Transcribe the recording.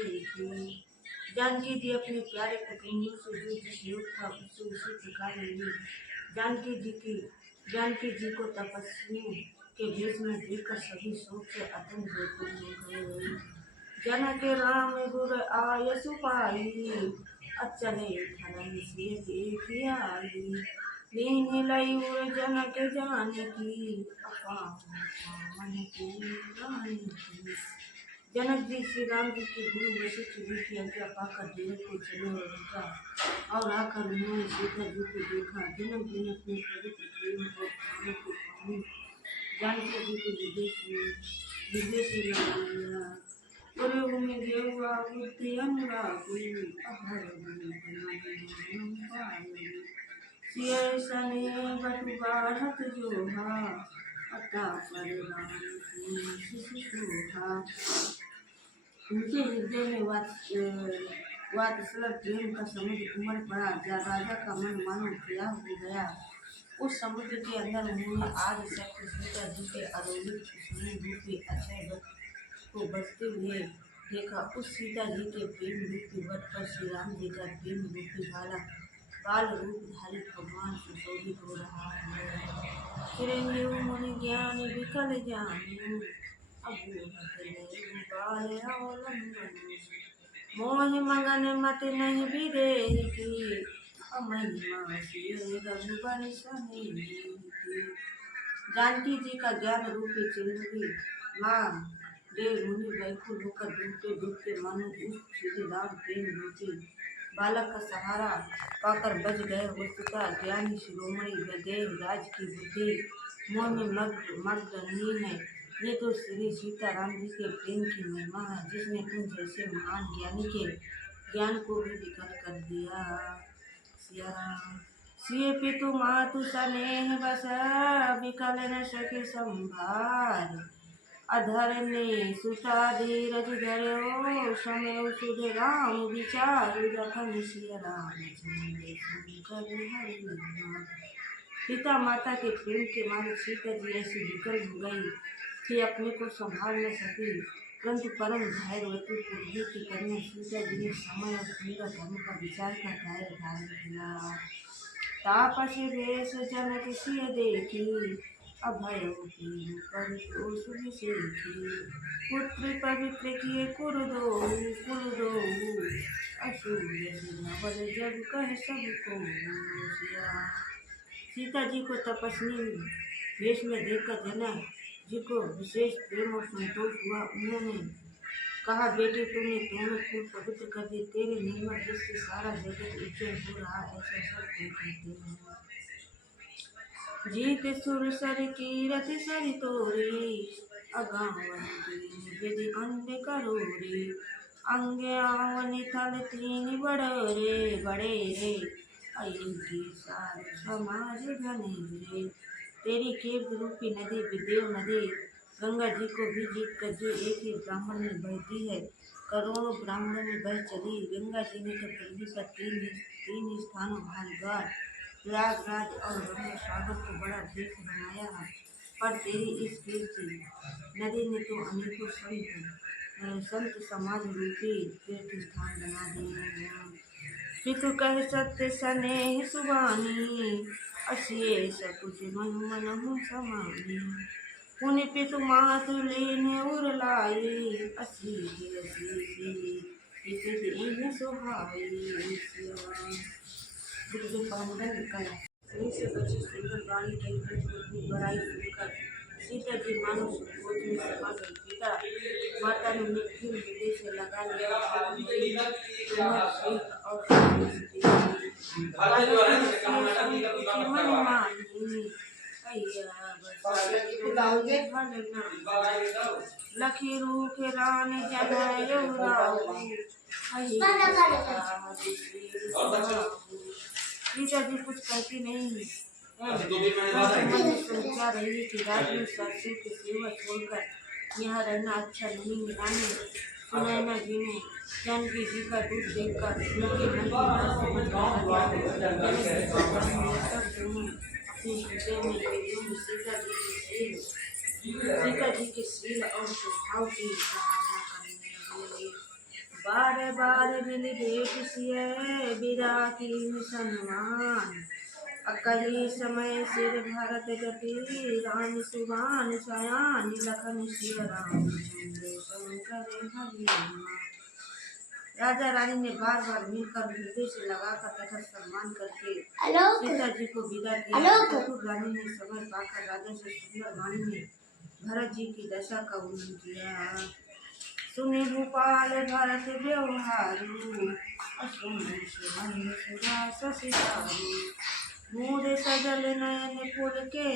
देखी। जानकी जी अपने प्यारे कुटुंबियों से जो जिस योग था उससे उसी प्रकार मिली। जानकी जी को तपस्वियों के भेष में देखकर सभी शोक से अत्यंत व्याकुल हो गए। जनक राम गुर आयसु पाई, अचले धरम से देखी आई। दीन लयूर जनक जानकी, अपार मन की जानकी। जनक जी श्री राम जी के गुरु वशिष्ठ जी की आज्ञा पाकर डेरे को चले और रुका और आकर उन्होंने सीता जी को देखा। जनक जी ने अपने पवित्र प्रेम और प्राणों को पानी जानकी जी को विदेश लगाया। पूरे उम्मीद देवा बुद्धि अनुरागी, अभय सिय सने बटु बाढ़त जोहा, अता पर राम की शिशुहा। उनके हृदय में वात्सल्य प्रेम का समुद्र उमड़ पड़ा। राजा का मन मानो प्रयाग हो गया। उस समुद्र के अंदर उन्होंने आज शक्ति सीता जी के अरोहित स्नेह रूपी अक्षय वट को बसते हुए देखा। उस सीता जी के प्रेम रूपी वट पर श्री राम जी का प्रेम रूपी बाल रूप धारित भगवान सुशोभित हो रहा है। चिरंजीव मुनि ज्ञान विकल जानु, मोह मगन मत नहीं विदेही, महिमा सिय रघुबर सनेही। जानकी जी का ज्ञान रूपी चिरंजीवी माँ देव मुनि व्याकुल होकर डूबते डूबते मानो उस सीधेदार प्रेम रूपी बालक का सहारा पाकर बच गए। वस्तुतः ज्ञानी शिरोमणि वैदेह राज की बुद्धि मोह में मग्न नहीं है। ये तो श्री सीता राम जी के प्रेम की महिमा है, जिसने उन जैसे महान ज्ञानी के ज्ञान को भी विकल कर दिया। सिया राम सिय पितु मातु स्नेह बस, विकल न सके संभार। अधर ने सुता धीरज धरो, समय सुध राम विचार। रखन सिय राम शंकर हरि। पिता माता के प्रेम के मारे सीता जी ऐसी विकल हो गई कि अपने को संभाल न सकी। परंतु परम धैर्यवती पृथ्वी की कन्या सीता जी ने समय और क्रीड़ा धर्म का विचार कर धैर्य धारण किया। तापस वेश जनक सिय देखी, अभय पर विशेखी। पुत्र पवित्र किए कुल दो असूय सियावर जग कह सबको। सीता जी को तपस्वी वेश में देखकर जनक जी को विशेष प्रेम और संतोष हुआ। उन्होंने कहा, बेटे तुमने दोनों फूल पवित्र कर दिए। तेरे निर्मल जिससे सारा जगत उज्जवल हो रहा, ऐसा सब कोई कहते हैं। जीत सुर सर कीरत सरि तोरी, अगावंती विधि अंध करोरी। अंगे आवनि थल तीन बड़े रे, अयोध्या सार समाज घने रे। तेरी केव रूपी नदी विदेव नदी गंगा जी को भी जीत कर जो एक ही ब्राह्मण में बहती है, करोड़ों ब्राह्मणों में बह चली। गंगा जी ने तो पृथ्वी पर तीन स्थानों हरिद्वार, प्रयागराज और गंगा सागर को बड़ा तीर्थ बनाया है, पर तेरी इस कीर्ति नदी ने तो अनेकों संत समाज रूपी तीर्थ स्थान बना दिए हैं। पितु कह सत्य स्नेह सुबानी, असिए सकुच मन मनहु समानी। पुनि पितु मातु लीन उर लाई, असी पितु सुहाई। जो पावन कला से बची सुंदर वाणी की बड़ाई सुनकर सीता जी मानो क्रोध में समा गई। पिता माता ने मृत्यु हृदय से लगा लिया और लखी रूख रानी जनायो सीता जी कुछ कहती नहीं है। सोचा रही कि रात में सरसों की सेवा छोड़कर यहाँ रहना अच्छा नहीं। रानी सुनैना जी ने जानकी जी का दूध देखकर उनके मन की बात समझ अपने हृदय में एकदम सीता जी के शील और स्वभाव की सराहना करने लगे। बार बार मिली भेंट सिए बिरा की सन्मान कही समय सिर भरत गति राम सुबान सयान लखन सिय राम चंद्र शंकर हनुमान। राजा रानी ने बार बार मिलकर हृदय से लगाकर तथा सम्मान करके सीता जी को विदा किया। चतुर रानी ने समय पाकर राजा से सुंदर वाणी में भरत जी की दशा का वर्णन किया। सुने भूपाल भरत व्यवहारू मूड सजल नयन फूल के